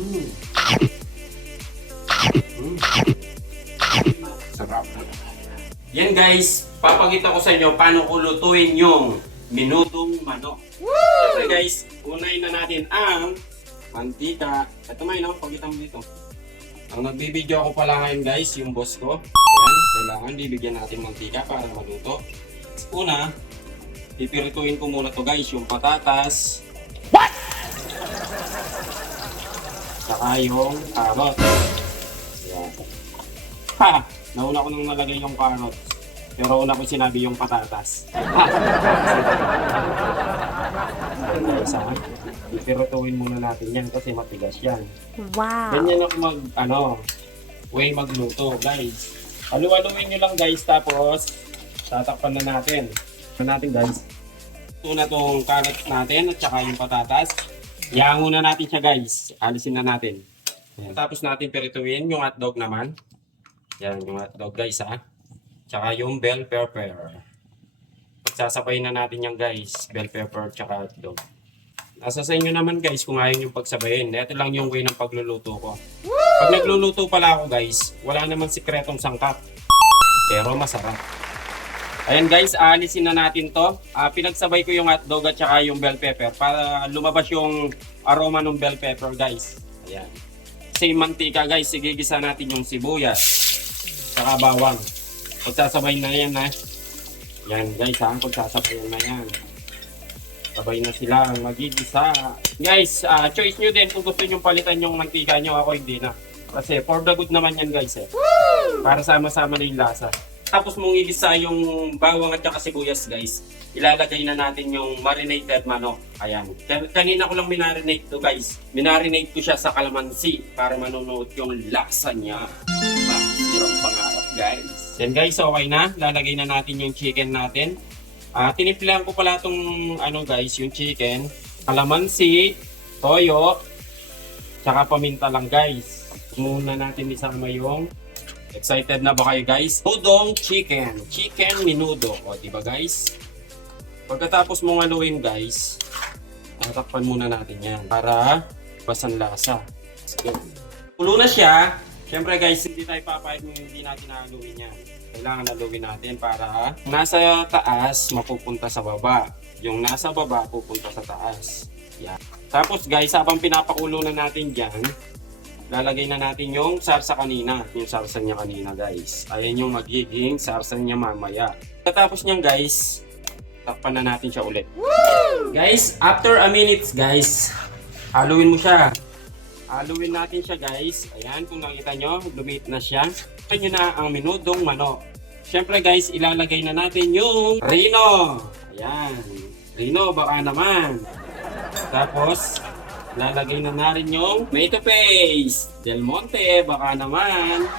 Mm. Mm. Sarap. Yan guys, papakita ko sa inyo paano ko lutuin yung minutong manok. Siyempre guys, unahin na natin ang mantika. Ito may pakita mo dito. Ang nagbibideo ako pala ngayon guys, yung boss ko. Ayan, kailangan bibigyan natin mantika para maluto. Una, pipirituin ko muna to guys, yung patatas. What? Saka yung carrot. Ayan. Ha! Nauna ko nang nalagay yung carrot. Pero una ko sinabi yung patatas. Guys, ha? Pipirituin muna natin yan kasi matigas yan. Wow. Ganyan ako magluto guys. Halu-haluin nyo lang guys, tapos tatakpan na natin. Guys. Ito na tong carrot natin at saka yung patatas. Iyango na natin siya guys. Alisin na natin. Ayan. Tapos natin pirituin yung hotdog naman. Yan yung hotdog guys ha. Tsaka yung bell pepper. Pagsasabay na natin yan guys. Bell pepper tsaka hotdog. Nasa sa inyo naman guys kung ayaw yung pagsabayin. Ito lang yung way ng pagluluto ko. Pag nagluluto pala ako guys, wala naman sikretong sangkap. Pero masarap. Ayan guys, aalisin na natin to. Pinagsabay ko yung hotdog at saka yung bell pepper para lumabas yung aroma ng bell pepper guys. Ayan. Same mantika guys, igigisa natin yung sibuyas. Saka bawang. Pagsasabay na yan ha. Yan guys ha, pagsasabayan na yan. Sabay na sila magigisa. Guys, choice nyo din kung gusto nyo palitan yung mantika nyo. Ako hindi na. Kasi for the good naman yan guys eh. Para sama-sama na yung lasa. Tapos mong igisa yung bawang at saka sibuyas guys, ilalagay na natin yung marinated manok. Ayan. Kanina ko lang minarinate to guys. Minarinate ko siya sa kalamansi para manunuot yung lasa niya. Sirang pangarap guys. Then guys, okay na. Lalagay na natin yung chicken natin. Tiniplan ko pala itong guys, yung chicken. Kalamansi, toyo, tsaka paminta lang guys. Muna natin isama yung excited na ba kayo guys? Udong chicken. Chicken minudo. O diba guys? Pagkatapos mong haluin guys, tatakpan muna natin yan para basan lasa. Sige. Pulo na siya. Siyempre guys, hindi tayo papayag kung hindi natin haluin yan. Kailangan haluin natin para nasa taas mapupunta sa baba. Yung nasa baba pupunta sa taas. Yan. Tapos guys, habang pinapakulo na natin dyan, lalagay na natin yung sarsa kanina. Yung sarsa niya kanina guys. Ayan yung magiging sarsa niya mamaya. Pagkatapos niyan guys, takpan na natin siya ulit. Woo! Guys, after a minute guys, haluin mo siya. Haluin natin siya guys. Ayan, kung nakita nyo, lumit na siya. Ito na ang minudong manok. Siyempre guys, ilalagay na natin yung Reno. Ayan. Reno, baka naman. Tapos, lalagay na rin yung tomato paste. Del Monte, baka naman.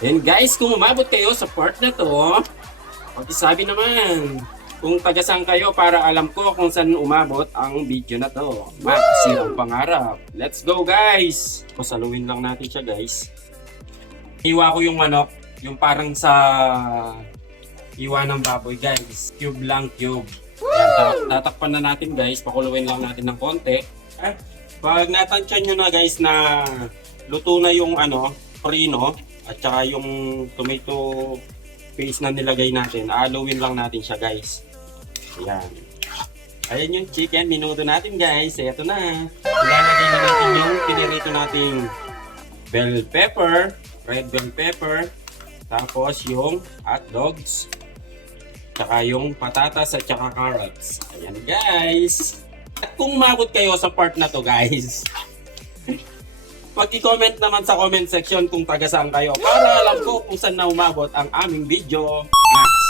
And guys, kung umabot kayo sa part na to, pag-isabi naman kung taga-saan kayo para alam ko kung saan umabot ang video na to. Sirang pangarap. Let's go guys! Pasaluin lang natin siya guys. Iwa ko yung manok, yung parang sa iwa ng baboy guys. Cube lang, cube. Yan, tatakpan na natin guys. Pakuluin lang natin ng konti. Pag natansyan nyo na guys na luto na yung prino at saka yung tomato paste na nilagay natin, haluin lang natin siya guys. Ayan. Ayan yung chicken minuto natin guys. Ito na. Ilalagay na natin yung pinirito nating bell pepper, red bell pepper, tapos yung hot dogs, tsaka yung patatas at tsaka carrots. Ayan guys. At kung umabot kayo sa part na to guys, pag-i-comment naman sa comment section kung taga saan kayo para alam ko kung saan na umabot ang aming video.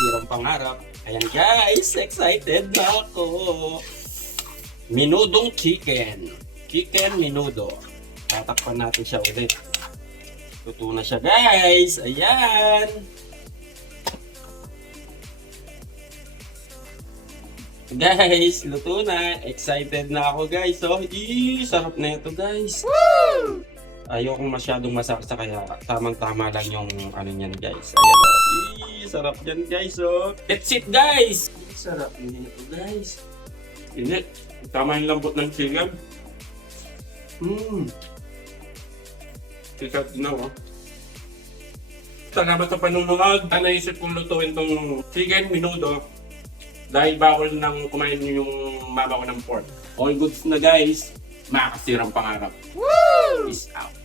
Sirang pangarap. Ayan guys, excited na ako. Minudong chicken. Chicken minudo. Tatakpan natin siya ulit. Luto na siya guys. Ayan. Guys, luto na. Excited na ako guys. So, sarap na ito guys. Woo! Ayokong masyadong masaksa kaya tamang-tama lang yung niyan guys. Ayan sarap yan guys oh. That's it guys. Sarap na ito guys. Init. Tama yung lambot ng chicken. Sikat na oh. Salamat sa panunood. Naisip kong lutuin tong chicken menudo dahil bawal nang kumain yung mama ko ng pork. All goods na guys. Makakasirang pangarap. Woo! Peace out.